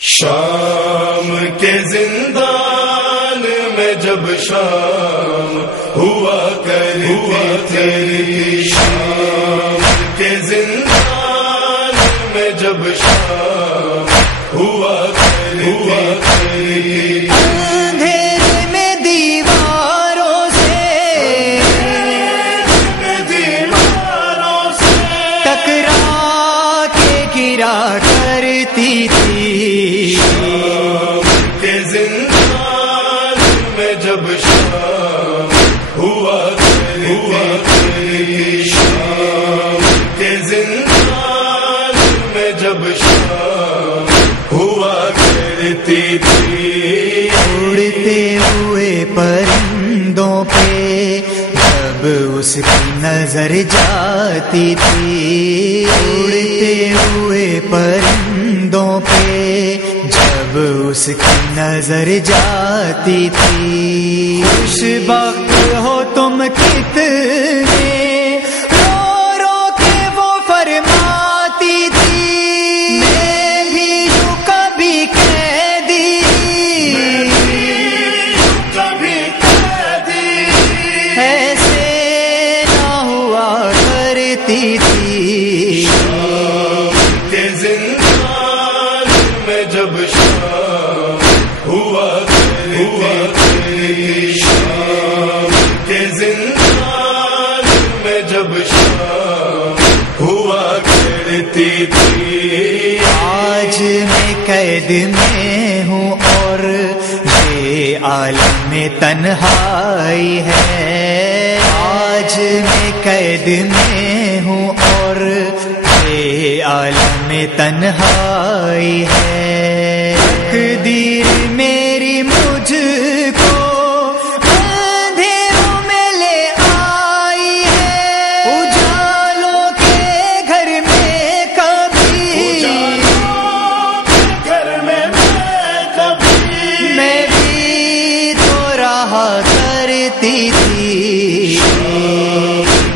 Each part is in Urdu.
شام کے زندان میں جب شام ہوا کرتی، شام کے زندان میں جب شام ہوا کرتی، اندھیرے میں دیواروں سے ٹکرا کے گرا کرتی تھی، شام کے زندان میں جب شام ہوا کرتی، شام کے زندان میں جب شام ہوا کرتی تھی، اڑتے ہوئے پرندوں پہ جب اس کی نظر جاتی تھی، اڑتے ہوئے پرندوں پہ جب اس کی نظر جاتی تھی، خوش بخت ہو تم کتنے رو رو کے وہ فرماتی تھی، میں بھی یوں کبھی قیدی ایسے نہ ہوا کرتی تھی، شام کے زندان میں جب شام ہوا کرتی، شام کے زندان میں جب شام ہوا کرتی تھی، آج میں قید میں ہوں اور یہ عالم میں تنہائی ہے، آج میں قید میں ہوں اور یہ عالم میں تنہائی ہے، تقدیر میری مجھ کو اندھیروں میں لے آئی ہے، اجالوں کے گھر میں کبھی میں بھی تو رہا کرتی تھی،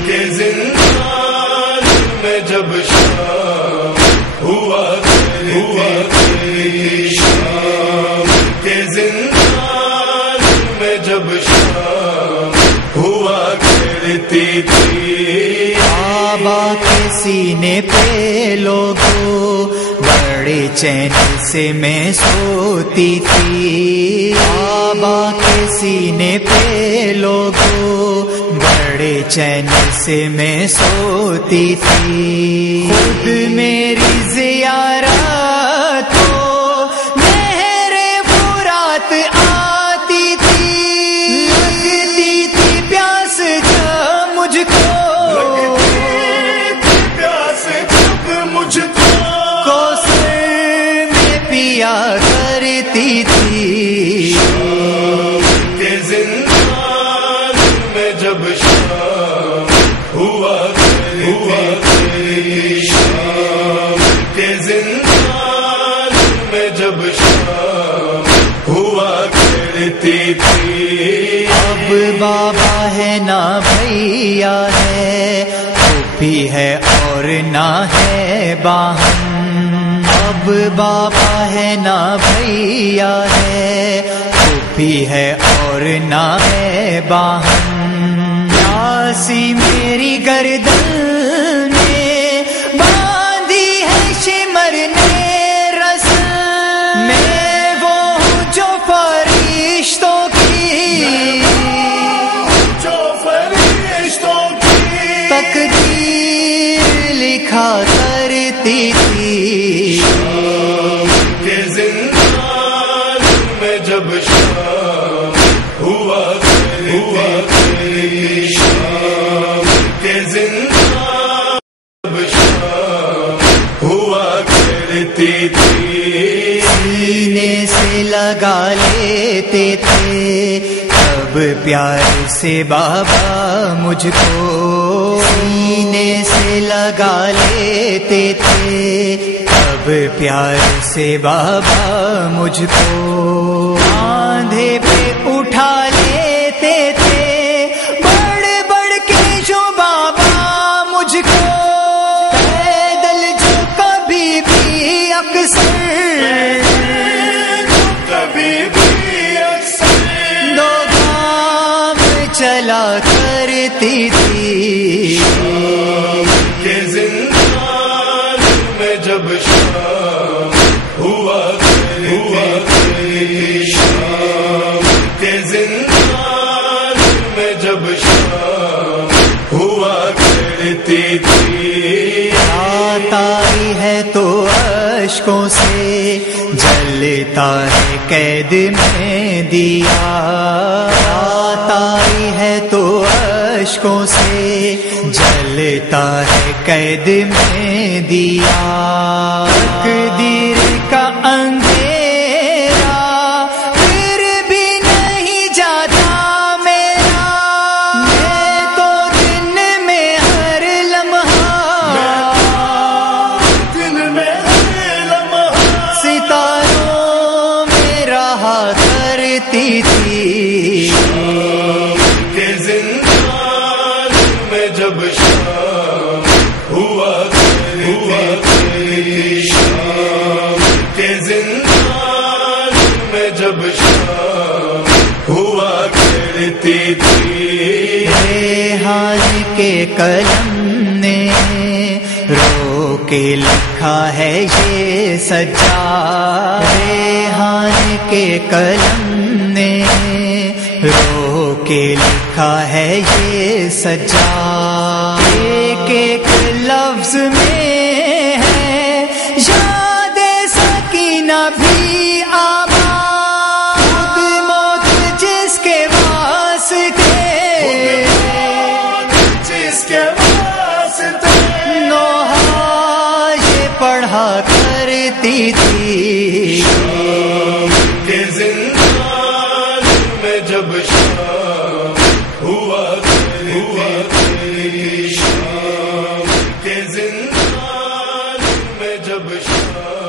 کے زندان میں جب شام ہوا کرتی، شام کے زندان میں جب شام ہوا کرتی تھی، بابا کے سینے پہ لوگوں بڑے چین سے میں سوتی تھی، بابا کے سینے پہ لوگوں بڑے چین سے میں سوتی تھی، خود میری زیارت کو مہر فرات آتی تھی، لگتی تھی پیاس جب مجھ کو کوثر میں پیا کرتی تھی، شام کے زندان میں جب شام ہوا کرتی، شام کے زندان میں جب شام ہوا کرتی تھی، اب بابا ہے نہ بھیا ہے، پھوپھی ہے اور نہ ہے باہن، اب بابا ہے نہ بھیا ہے، پھوپھی ہے اور نہ ہے باہن، پیاسی میری گردن میں باندھی ہے شمر نے رس، میں وہ ہوں جو فرشتوں کی تقدیر لکھا کرتی تھی، شام کے زندان میں جب شام ہوا کرتی، شام کے زندان جب شام ہوا کرتی تھی، سینے سے لگا لیتے تھے تب پیار سے بابا مجھ کو، سینے سے لگا لیتے تھے تب پیار سے بابا مجھ کو، کاندھے پہ اٹھا لیتے تھے بڑھ بڑھ کے جو بابا مجھ کو، پیدل جو کبھی بھی اکثر کرتی تھی، کے زندان میں جب شام ہوا کرتی، شام کے زندان میں جب شام ہوا کرتی تھی، آئی ہے تو اشکوں سے جلتا ہے قید میں دیا، آئی ہے تو اشکوں سے جلتا ہے قید میں دیا، تقدیر کا اندھیرا پھر بھی نہیں جاتا میرا، میں تو دن میں ہر لمحہ، دن میں ہر لمحہ ستاروں میں رہا کرتی تھی، کے زندان میں جب شام ہوا کرتی، شام کے زندان میں جب شام ہوا کرتی تھی، ریحان کے قلم نے رو کے لکھا ہے یہ سجا، ریحان کے قلم نے رو کے لکھا ہے یہ سجا، ایک ایک لفظ میں ہے یاد سکینہ بھی آباد، موت جس کے واسطے، جس کے واسطے نوحہ یہ پڑھا کرتی تھی، کے زندان میں جب شام ہوا کرتی، شام کے زندان میں جب شام